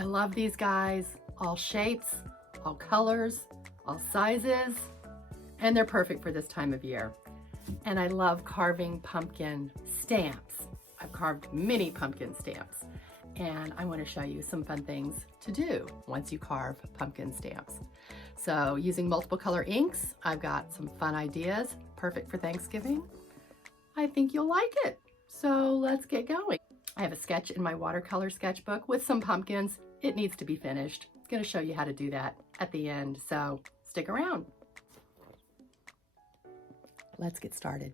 I love these guys, all shapes, all colors, all sizes, and they're perfect for this time of year. And I love carving pumpkin stamps. I've carved many pumpkin stamps, and I want to show you some fun things to do once you carve pumpkin stamps. So using multiple color inks, I've got some fun ideas, perfect for Thanksgiving. I think you'll like it. So let's get going. I have a sketch in my watercolor sketchbook with some pumpkins. It needs to be finished. I'm going to show you how to do that at the end, so stick around. Let's get started.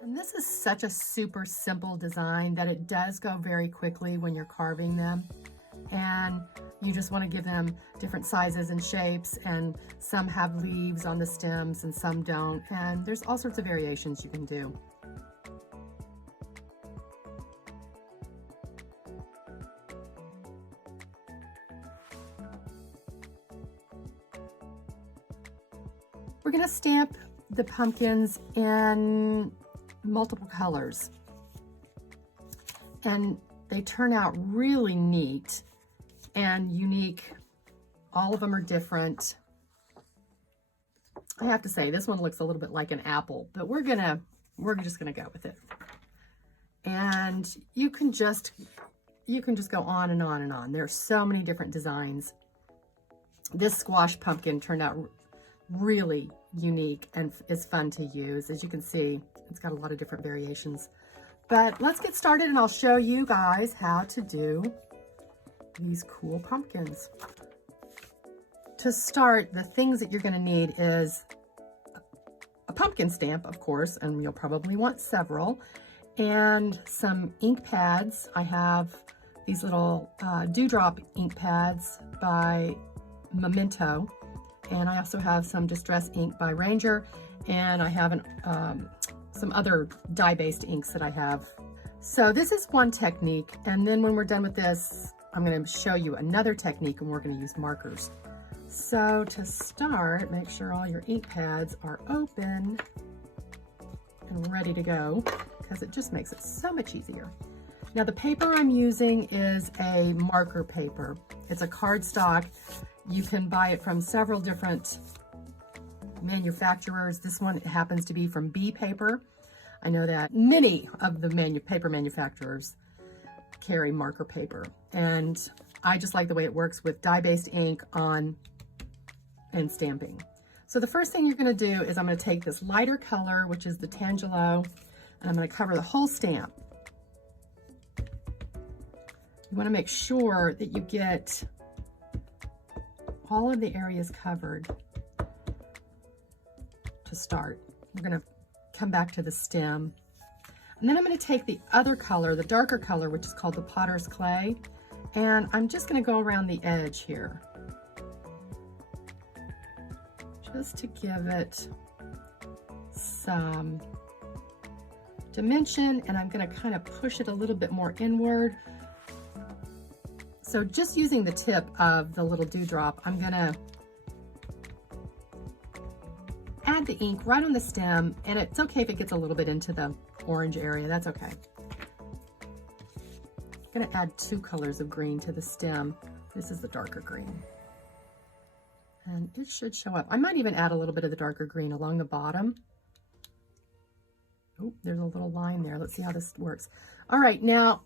And this is such a super simple design that it does go very quickly when you're carving them. And you just want to give them different sizes and shapes, and some have leaves on the stems and some don't, and there's all sorts of variations you can do. We're going to stamp the pumpkins in multiple colors, and they turn out really neat and unique. All of them are different. I have to say, this one looks a little bit like an apple, but we're just gonna go with it. And you can just go on and on and on. There are so many different designs. This squash pumpkin turned out really unique and is fun to use. As you can see, it's got a lot of different variations. But let's get started, and I'll show you guys how to do these cool pumpkins. To start, the things that you're going to need is a pumpkin stamp, of course, and you'll probably want several, and some ink pads. I have these little dewdrop ink pads by Memento, and I also have some distress ink by Ranger, and I have some other dye-based inks that I have. So this is one technique, and then when we're done with this, I'm going to show you another technique, and we're going to use markers. So to start, make sure all your ink pads are open and ready to go, because it just makes it so much easier. Now the paper I'm using is a marker paper. It's a cardstock. You can buy it from several different manufacturers. This one happens to be from B Paper. I know that many of the paper manufacturers carry marker paper, and I just like the way it works with dye-based ink on and stamping. So the first thing you're going to do is I'm going to take this lighter color, which is the Tangelo, and I'm going to cover the whole stamp. You want to make sure that you get all of the areas covered to start. We're going to come back to the stem. And then I'm going to take the other color, the darker color, which is called the Potter's Clay, and I'm just going to go around the edge here, just to give it some dimension, and I'm going to kind of push it a little bit more inward. So just using the tip of the little dewdrop, I'm going to add the ink right on the stem, and it's okay if it gets a little bit into the orange area, that's okay. I'm going to add 2 colors of green to the stem. This is the darker green, and it should show up. I might even add a little bit of the darker green along the bottom. Oh, there's a little line there. Let's see how this works. All right, now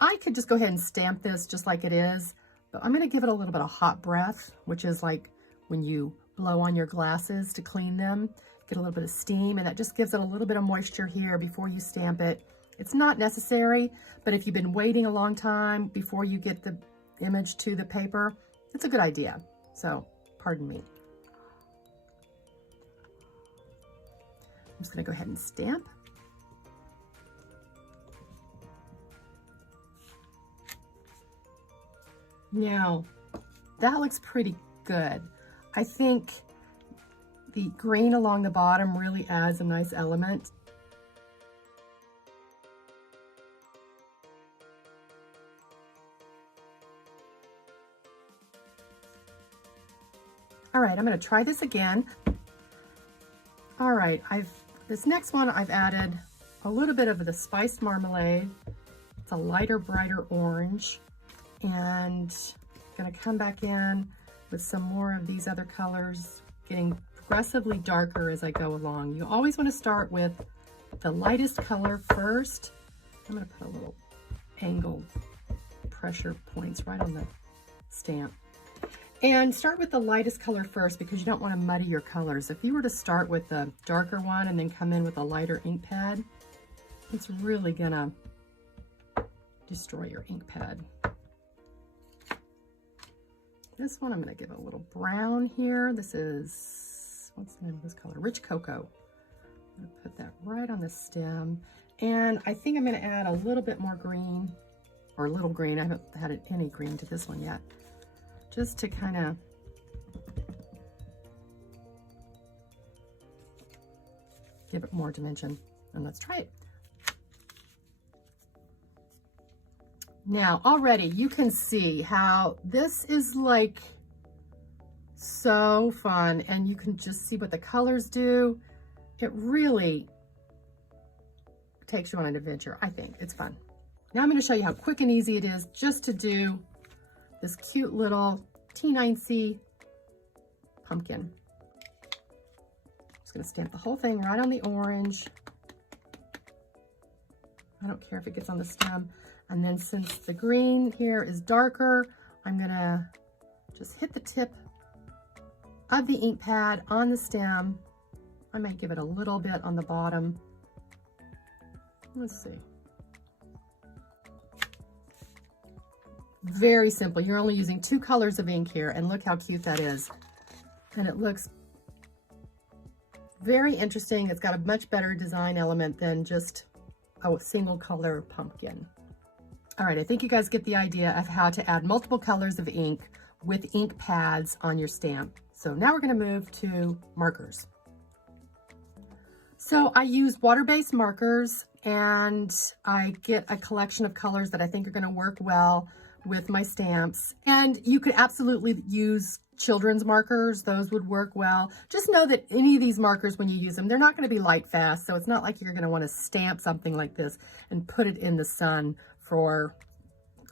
I could just go ahead and stamp this just like it is, but I'm going to give it a little bit of hot breath, which is like when you blow on your glasses to clean them, get a little bit of steam, and that just gives it a little bit of moisture here before you stamp it. It's not necessary, but if you've been waiting a long time before you get the image to the paper, it's a good idea. So, pardon me. I'm just going to go ahead and stamp. Now, that looks pretty good. I think the green along the bottom really adds a nice element. All right, I'm gonna try this again. All right, this next one I've added a little bit of the spiced marmalade. It's a lighter, brighter orange. And I'm gonna come back in with some more of these other colors, getting progressively darker as I go along. You always wanna start with the lightest color first. I'm gonna put a little angled pressure points right on the stamp. And start with the lightest color first because you don't want to muddy your colors. If you were to start with the darker one and then come in with a lighter ink pad, it's really gonna destroy your ink pad. This one I'm gonna give a little brown here. This is, what's the name of this color? Rich Cocoa. I'm gonna put that right on the stem. And I think I'm gonna add a little bit more green, or a little green. I haven't added any green to this one yet. Just to kind of give it more dimension. And let's try it. Now, already you can see how this is like so fun, and you can just see what the colors do. It really takes you on an adventure. I think it's fun. Now I'm going to show you how quick and easy it is just to do this cute little T9C pumpkin. Just gonna stamp the whole thing right on the orange. I don't care if it gets on the stem. And then since the green here is darker, I'm gonna just hit the tip of the ink pad on the stem. I might give it a little bit on the bottom. Let's see. Very simple. You're only using 2 colors of ink here, and look how cute that is. And it looks very interesting. It's got a much better design element than just a single color pumpkin. All right, I think you guys get the idea of how to add multiple colors of ink with ink pads on your stamp. So now we're going to move to markers. So I use water-based markers, and I get a collection of colors that I think are going to work well with my stamps. And you could absolutely use children's markers. Those would work well. Just know that any of these markers, when you use them, they're not going to be light fast. So it's not like you're going to want to stamp something like this and put it in the sun for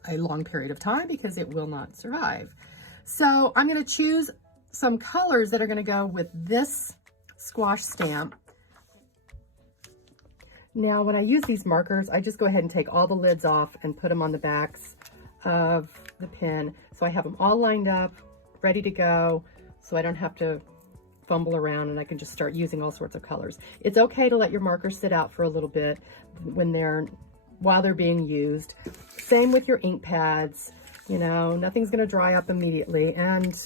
a long period of time, because it will not survive. So I'm going to choose some colors that are going to go with this squash stamp. Now, when I use these markers, I just go ahead and take all the lids off and put them on the backs of the pen. So I have them all lined up, ready to go, so I don't have to fumble around, and I can just start using all sorts of colors. It's okay to let your markers sit out for a little bit while they're being used. Same with your ink pads. You know, nothing's going to dry up immediately. And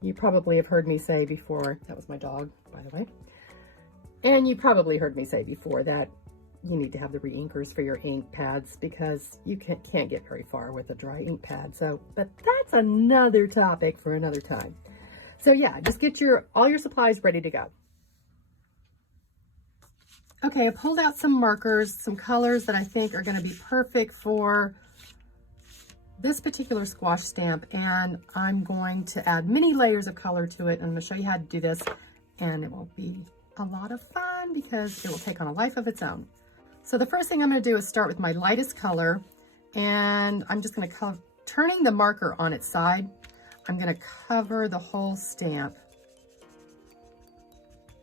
you probably have heard me say before, that was my dog, by the way. And you probably heard me say before that you need to have the re-inkers for your ink pads, because you can't get very far with a dry ink pad. So, but that's another topic for another time. So yeah, just get all your supplies ready to go. Okay, I pulled out some markers, some colors that I think are going to be perfect for this particular squash stamp, and I'm going to add many layers of color to it, and I'm going to show you how to do this, and it will be a lot of fun because it will take on a life of its own. So the first thing I'm going to do is start with my lightest color, and I'm just going to turning the marker on its side, I'm going to cover the whole stamp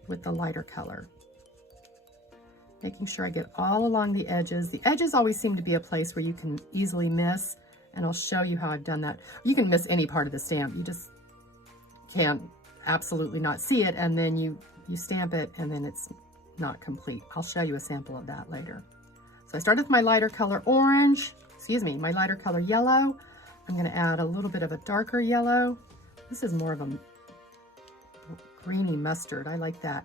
with the lighter color, making sure I get all along the edges. The edges always seem to be a place where you can easily miss, and I'll show you how I've done that. You can miss any part of the stamp. You just can't absolutely not see it, and then you stamp it, and then it's not complete. I'll show you a sample of that later. So I started with my lighter color my lighter color yellow. I'm going to add a little bit of a darker yellow. This is more of a greeny mustard. I like that.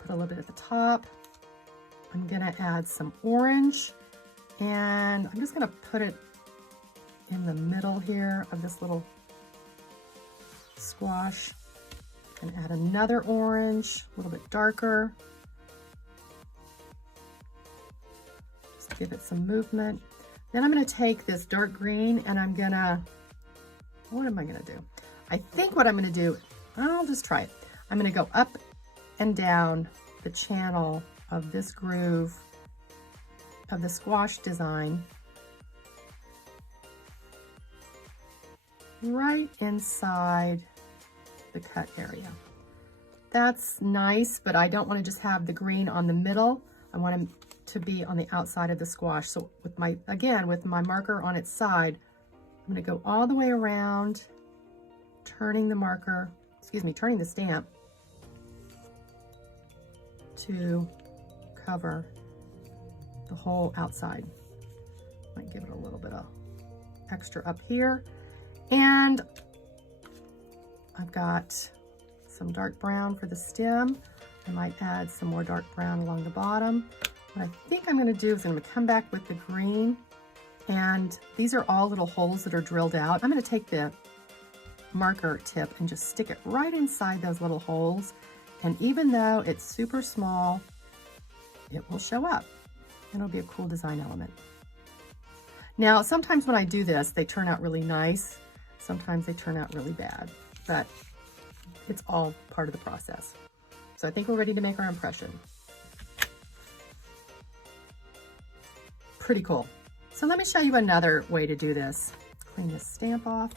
Put a little bit at the top. I'm going to add some orange, and I'm just going to put it in the middle here of this little squash, and add another orange, a little bit darker. Just give it some movement. Then I'm going to take this dark green, and what am I going to do? I think what I'm going to do I'll just try it. I'm going to go up and down the channel of this groove of the squash design right inside the cut area. That's nice, but I don't want to just have the green on the middle. I want it to be on the outside of the squash. So with my, again, with my marker on its side, I'm going to go all the way around, turning the marker, turning the stamp to cover the whole outside. Might give it a little bit of extra up here. And I've got some dark brown for the stem. I might add some more dark brown along the bottom. What I think I'm going to do is I'm going to come back with the green, and these are all little holes that are drilled out. I'm going to take the marker tip and just stick it right inside those little holes, and even though it's super small, it will show up and it'll be a cool design element. Now sometimes when I do this, they turn out really nice, sometimes they turn out really bad, but it's all part of the process. So I think we're ready to make our impression. Pretty cool. So let me show you another way to do this. Clean this stamp off.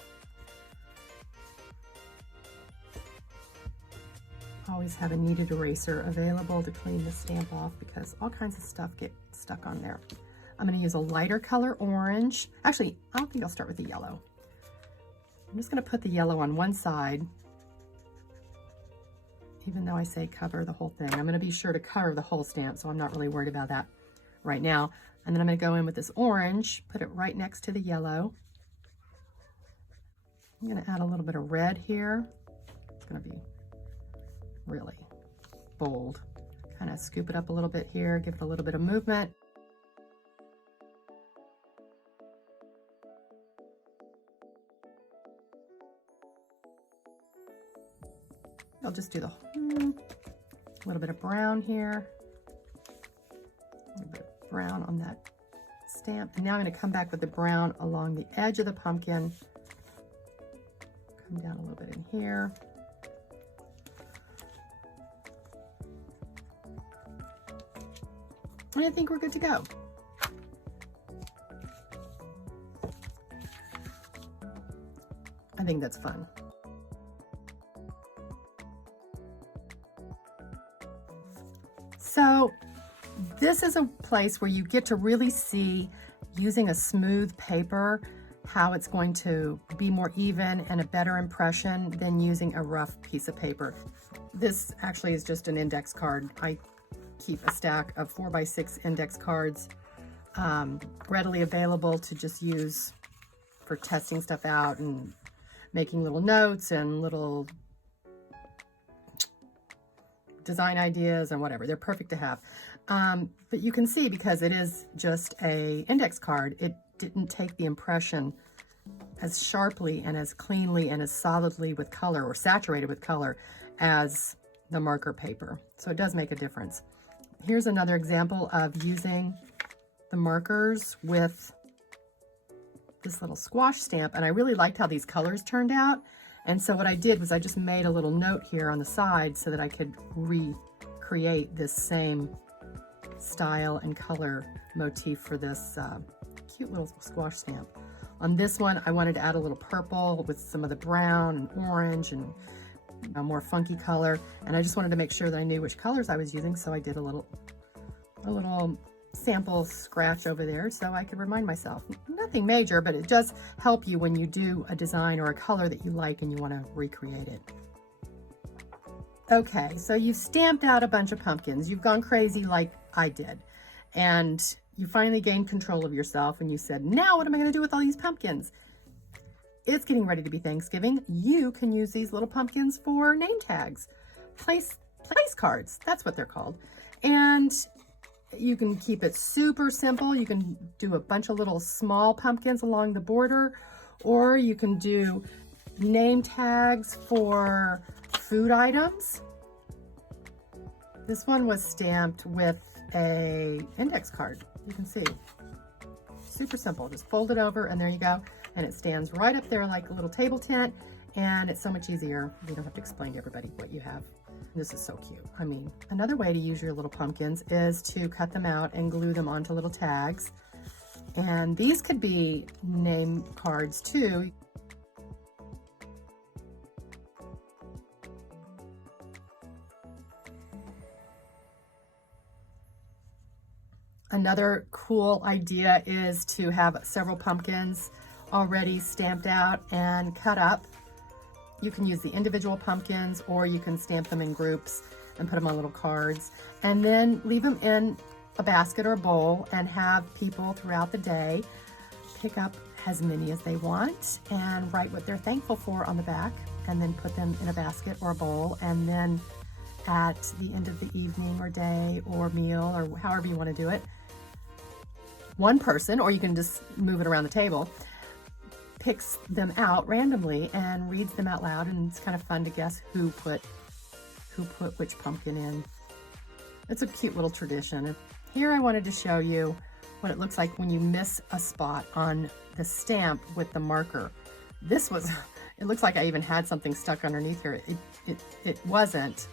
Always have a kneaded eraser available to clean the stamp off because all kinds of stuff get stuck on there. I'm going to use a lighter color orange. Actually, I don't think I'll start with the yellow. I'm just going to put the yellow on one side. Even though I say cover the whole thing, I'm going to be sure to cover the whole stamp, so I'm not really worried about that right now. And then I'm going to go in with this orange, put it right next to the yellow. I'm going to add a little bit of red here. It's going to be really bold. Kind of scoop it up a little bit here, give it a little bit of movement. I'll just do the little bit of brown here, a little bit of brown on that stamp. And now I'm going to come back with the brown along the edge of the pumpkin. Come down a little bit in here. And I think we're good to go. I think that's fun. So this is a place where you get to really see, using a smooth paper, how it's going to be more even and a better impression than using a rough piece of paper. This actually is just an index card. I keep a stack of 4x6 index cards readily available to just use for testing stuff out and making little notes and little design ideas and whatever. They're perfect to have. But you can see, because it is just a index card, it didn't take the impression as sharply and as cleanly and as solidly with color, or saturated with color, as the marker paper. So it does make a difference. Here's another example of using the markers with this little squash stamp, and I really liked how these colors turned out. And so what I did was I just made a little note here on the side so that I could recreate this same style and color motif for this cute little squash stamp. On this one, I wanted to add a little purple with some of the brown and orange and a more funky color. And I just wanted to make sure that I knew which colors I was using, so I did a little sample scratch over there so I could remind myself. Nothing major, but it does help you when you do a design or a color that you like and you want to recreate it. Okay, so you've stamped out a bunch of pumpkins. You've gone crazy like I did. And you finally gained control of yourself and you said, now what am I going to do with all these pumpkins? It's getting ready to be Thanksgiving. You can use these little pumpkins for name tags. Place cards, that's what they're called. And you can keep it super simple. You can do a bunch of little small pumpkins along the border, or you can do name tags for food items. This one was stamped with a index card. You can see, super simple. Just fold it over and there you go. And it stands right up there like a little table tent. and it's so much easier. You don't have to explain to everybody what you have. This is so cute. I mean, another way to use your little pumpkins is to cut them out and glue them onto little tags. And these could be name cards too. Another cool idea is to have several pumpkins already stamped out and cut up. You can use the individual pumpkins, or you can stamp them in groups and put them on little cards, and then leave them in a basket or a bowl and have people throughout the day pick up as many as they want and write what they're thankful for on the back, and then put them in a basket or a bowl. And then at the end of the evening or day or meal, or however you want to do it, one person, or you can just move it around the table, picks them out randomly and reads them out loud, and it's kind of fun to guess who put which pumpkin in. It's a cute little tradition. Here I wanted to show you what it looks like when you miss a spot on the stamp with the marker. This was, it looks like I even had something stuck underneath here. It wasn't.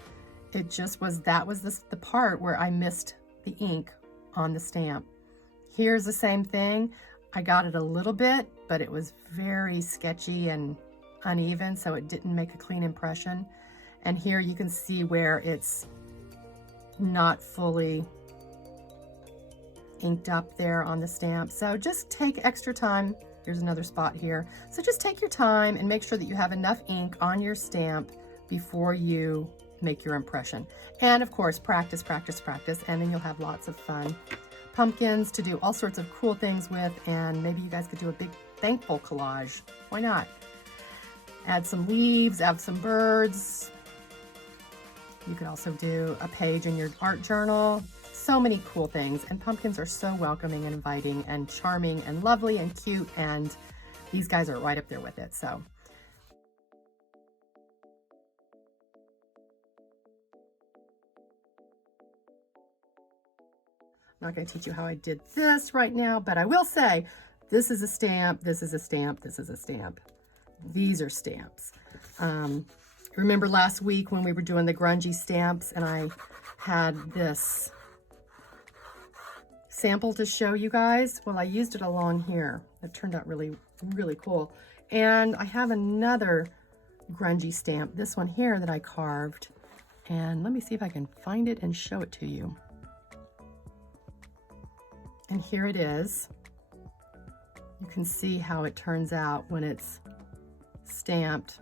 It just was, that was the part where I missed the ink on the stamp. Here's the same thing. I got it a little bit, but it was very sketchy and uneven, so it didn't make a clean impression. And here you can see where it's not fully inked up there on the stamp. So just take extra time. Here's another spot here. So just take your time and make sure that you have enough ink on your stamp before you make your impression. And of course, practice, practice, practice, and then you'll have lots of fun pumpkins to do all sorts of cool things with. And maybe you guys could do a big thankful collage. Why not? Add some leaves, add some birds. You could also do a page in your art journal. So many cool things. And pumpkins are so welcoming and inviting and charming and lovely and cute. And these guys are right up there with it. So I'm not going to teach you how I did this right now, but I will say this is a stamp, this is a stamp, this is a stamp. These are stamps. Remember last week when we were doing the grungy stamps and I had this sample to show you guys? Well, I used it along here. It turned out really, really cool. And I have another grungy stamp, this one here that I carved. And let me see if I can find it and show it to you. And here it is. You can see how it turns out when it's stamped.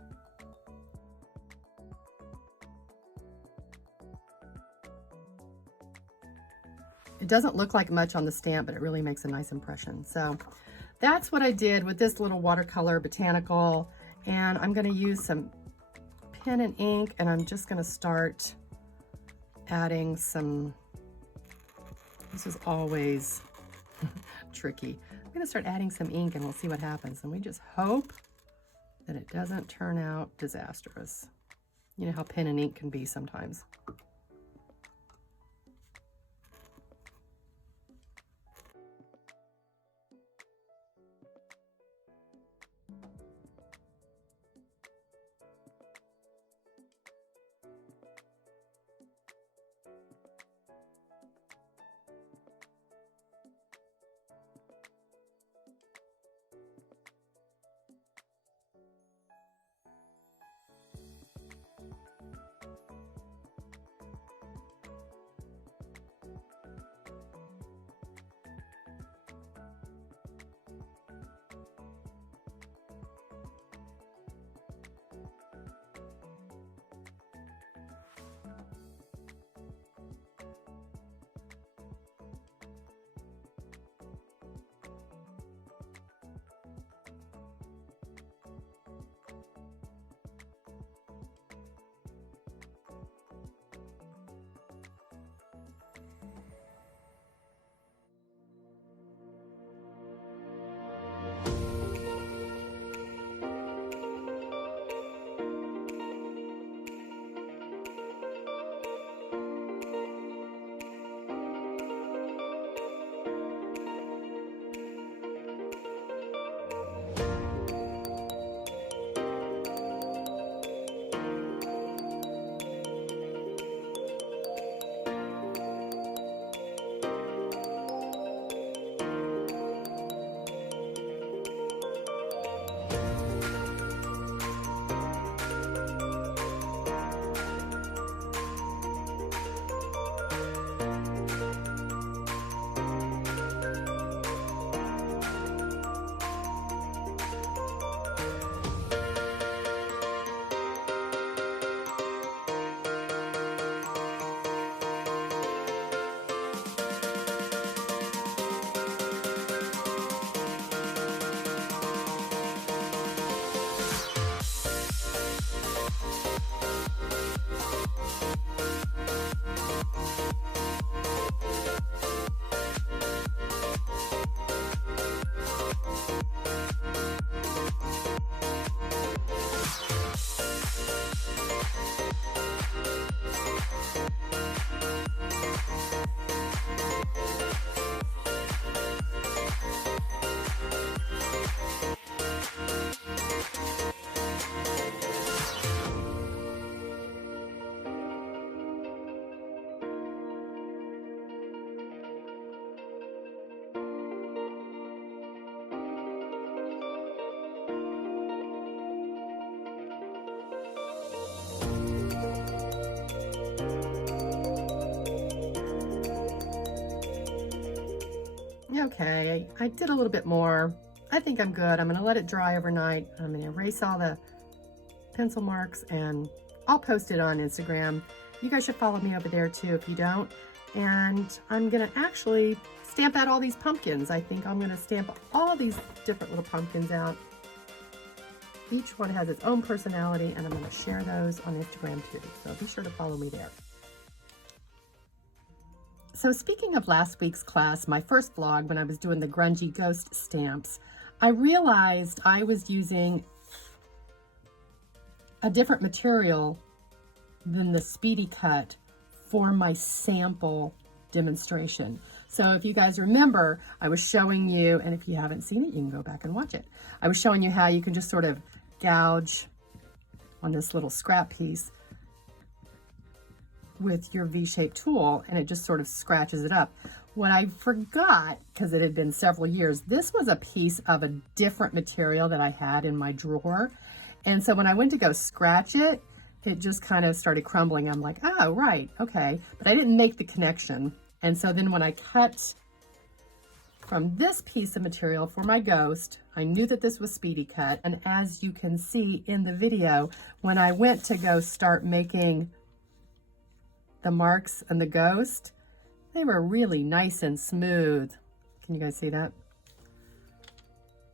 It doesn't look like much on the stamp, but it really makes a nice impression. So that's what I did with this little watercolor botanical. And I'm going to use some pen and ink, and I'm just going to start adding some, this is always tricky. I'm going to start adding some ink and we'll see what happens. And we just hope that it doesn't turn out disastrous. You know how pen and ink can be sometimes. okay, I did a little bit more. I think I'm good. I'm gonna let it dry overnight. I'm gonna erase all the pencil marks and I'll post it on Instagram. You guys should follow me over there too if you don't. And I'm gonna actually stamp out all these pumpkins. I think I'm gonna stamp all these different little pumpkins out. Each one has its own personality, and I'm gonna share those on Instagram too. So be sure to follow me there. So speaking of last week's class, my first vlog when I was doing the grungy ghost stamps, I realized I was using a different material than the Speedy Cut for my sample demonstration. So if you guys remember, I was showing you, and if you haven't seen it, you can go back and watch it. I was showing you how you can just sort of gouge on this little scrap piece with your V-shaped tool, and it just sort of scratches it up. What I forgot, because it had been several years, this was a piece of a different material that I had in my drawer. And so when I went to go scratch it, it just kind of started crumbling. I'm like, oh, right, okay. But I didn't make the connection. And so then when I cut from this piece of material for my ghost, I knew that this was Speedy Cut. And as you can see in the video, when I went to go start making the marks and the ghost, they were really nice and smooth. Can you guys see that?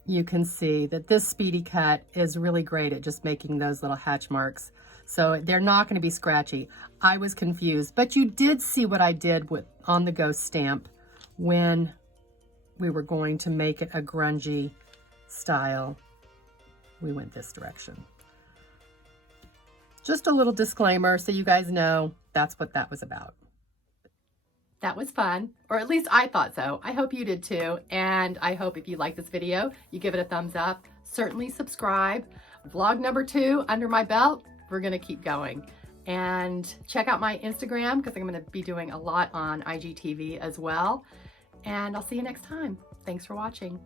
You can see that this Speedy Cut is really great at just making those little hatch marks. So they're not going to be scratchy. I was confused, but you did see what I did on the ghost stamp when we were going to make it a grungy style. We went this direction. Just a little disclaimer so you guys know that's what that was about. That was fun, or at least I thought so. I hope you did too. And I hope if you like this video, you give it a thumbs up. Certainly subscribe. Vlog number 2 under my belt. We're gonna keep going. And check out my Instagram because I'm gonna be doing a lot on IGTV as well. And I'll see you next time. Thanks for watching.